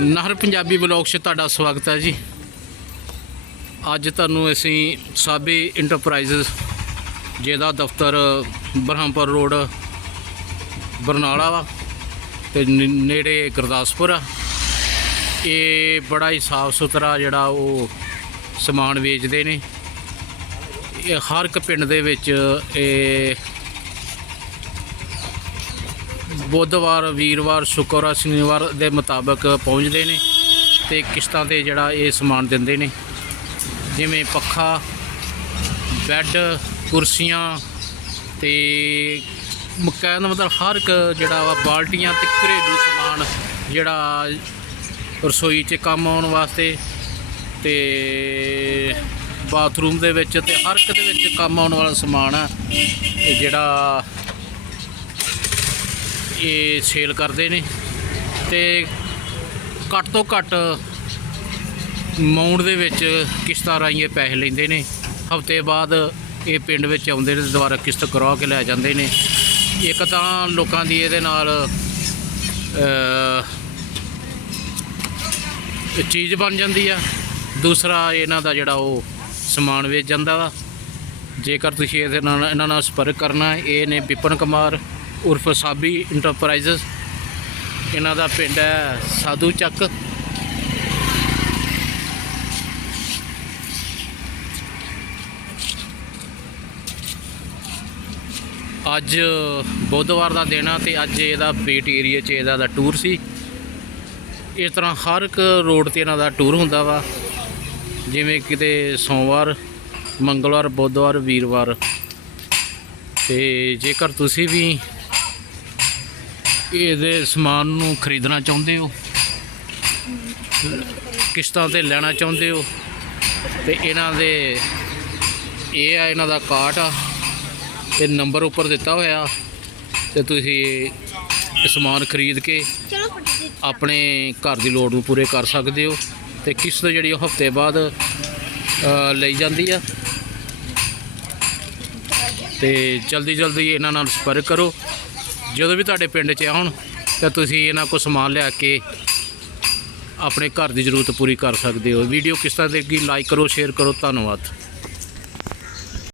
ਨਹਿਰ ਪੰਜਾਬੀ ਬਲੌਗ 'ਚ ਤੁਹਾਡਾ ਸਵਾਗਤ ਹੈ ਜੀ। ਅੱਜ ਤੁਹਾਨੂੰ ਅਸੀਂ ਸਾਬੇ ਇੰਟਰਪ੍ਰਾਈਜ਼ਸ ਜਿਹਦਾ ਦਫ਼ਤਰ ਬਰਹਮਪੁਰ ਰੋਡ, ਬਰਨਾਲਾ ਵਾ ਤੇ ਨੇੜੇ ਗੁਰਦਾਸਪੁਰ ਆ। ਇਹ ਬੜਾ ਹੀ ਸਾਫ਼ ਸੁਥਰਾ ਜਿਹੜਾ ਉਹ ਸਮਾਨ ਵੇਚਦੇ ਨੇ। ਇਹ ਹਰ ਇੱਕ ਪਿੰਡ ਦੇ ਵਿੱਚ ਇਹ ਬੁੱਧਵਾਰ, ਵੀਰਵਾਰ, ਸ਼ੁੱਕਰਵਾਰ, ਸ਼ਨੀਵਾਰ ਦੇ ਮੁਤਾਬਕ ਪਹੁੰਚਦੇ ਨੇ ਤੇ ਕਿਸ਼ਤਾਂ ਤੇ ਜਿਹੜਾ ਇਹ ਸਮਾਨ ਦਿੰਦੇ ਨੇ। ਜਿਵੇਂ ਪੱਖਾ, ਬੈੱਡ, ਕੁਰਸੀਆਂ ਤੇ ਮ- ਮਤਲਬ ਹਰ ਇੱਕ ਜਿਹੜਾ ਵਾ ਬਾਲਟੀਆਂ ਤੇ ਘਰੇਲੂ ਸਮਾਨ ਜਿਹੜਾ ਰਸੋਈ 'ਚ ਕੰਮ ਆਉਣ ਵਾਸਤੇ ਤੇ ਬਾਥਰੂਮ ਦੇ ਵਿੱਚ ਤੇ ਹਰ ਇੱਕ ਦੇ ਵਿੱਚ ਕੰਮ ਆਉਣ ਵਾਲਾ ਸਮਾਨ ਆ। ਜਿਹੜਾ ਇਹ ਸੇਲ ਕਰਦੇ ਨੇ ਤੇ ਘੱਟ ਤੋਂ ਘੱਟ ਮਾਉਂਟ ਦੇ ਵਿੱਚ ਕਿਸ਼ਤਾਂ ਰਾਹੀਂ ਇਹ ਪੈਸੇ ਲੈਂਦੇ ਨੇ। ਹਫ਼ਤੇ ਬਾਅਦ ਇਹ ਪਿੰਡ ਵਿੱਚ ਆਉਂਦੇ ਨੇ ਤੇ ਦੁਬਾਰਾ ਕਿਸ਼ਤ ਕਰਵਾ ਕੇ ਲੈ ਜਾਂਦੇ ਨੇ। ਇੱਕ ਤਾਂ ਲੋਕਾਂ ਦੀ ਇਹਦੇ ਨਾਲ ਚੀਜ਼ ਬਣ ਜਾਂਦੀ ਆ। ਦੂਸਰਾ ਇਹਨਾਂ ਦਾ ਜਿਹੜਾ ਉਹ ਸਮਾਨ ਵੇਚ ਜਾਂਦਾ ਵਾ। ਜੇਕਰ ਤੁਸੀਂ ਇਹਦੇ ਨਾਲ, ਇਹਨਾਂ ਨਾਲ ਸੰਪਰਕ ਕਰਨਾ, ਇਹ ਨੇ ਵਿਪਨ ਕੁਮਾਰ। ਉਰਫ ਸਾਬੀ ਇੰਟਰਪ੍ਰਾਈਜ਼ਸ ਇਹਨਾਂ ਦਾ ਪਿੰਡ ਹੈ ਸਾਧੂ ਚੱਕ। ਅੱਜ ਬੁੱਧਵਾਰ ਦਾ ਦਿਨ ਆ ਤੇ ਅੱਜ ਇਹਦਾ ਪੇਟ ਏਰੀਆ 'ਚ ਇਹਦਾ ਦਾ ਟੂਰ ਸੀ। ਇਸ ਤਰ੍ਹਾਂ ਹਰ ਇੱਕ ਰੋਡ ਤੇ ਇਹਨਾਂ ਦਾ ਟੂਰ ਹੁੰਦਾ ਵਾ। ਜਿਵੇਂ ਕਿਤੇ ਸੋਮਵਾਰ, ਮੰਗਲਵਾਰ, ਬੁੱਧਵਾਰ, ਵੀਰਵਾਰ। ਤੇ ਜੇਕਰ ਤੁਸੀਂ ਵੀ ਇਹਦੇ ਸਮਾਨ ਨੂੰ ਖਰੀਦਣਾ ਚਾਹੁੰਦੇ ਹੋ? ਕਿਸ਼ਤਾਂ ਤੇ ਲੈਣਾ ਚਾਹੁੰਦੇ ਹੋ? ਤੇ ਇਹਨਾਂ ਦੇ ਇਹ ਆ ਇਹਨਾਂ ਦਾ ਕਾਰਟ ਆ। ਇਹ ਨੰਬਰ ਉੱਪਰ ਦਿੱਤਾ ਹੋਇਆ। ਤੇ ਤੁਸੀਂ ਇਹ ਸਮਾਨ ਖਰੀਦ ਕੇ ਆਪਣੇ ਘਰ ਦੀ ਲੋੜ ਨੂੰ ਪੂਰੇ ਕਰ ਸਕਦੇ ਹੋ। ਤੇ ਕਿਸ਼ਤ ਜਿਹੜੀ ਉਹ ਹਫ਼ਤੇ ਬਾਅਦ ਲਈ ਜਾਂਦੀ ਆ। ਤੇ ਜਲਦੀ ਜਲਦੀ ਇਹਨਾਂ ਨਾਲ ਸੰਪਰਕ ਕਰੋ। ਜਦੋਂ ਵੀ ਤੁਹਾਡੇ ਪਿੰਡ 'ਚ ਆਉਣ ਤਾਂ ਤੁਸੀਂ ਇਹਨਾਂ ਕੋਲ ਸਮਾਨ ਲਿਆ ਕੇ ਆਪਣੇ ਘਰ ਦੀ ਜ਼ਰੂਰਤ ਪੂਰੀ ਕਰ ਸਕਦੇ ਹੋ। ਵੀਡੀਓ ਕਿਸ ਤਰ੍ਹਾਂ ਲੱਗੀ ਲਾਈਕ ਕਰੋ ਸ਼ੇਅਰ ਕਰੋ, ਧੰਨਵਾਦ।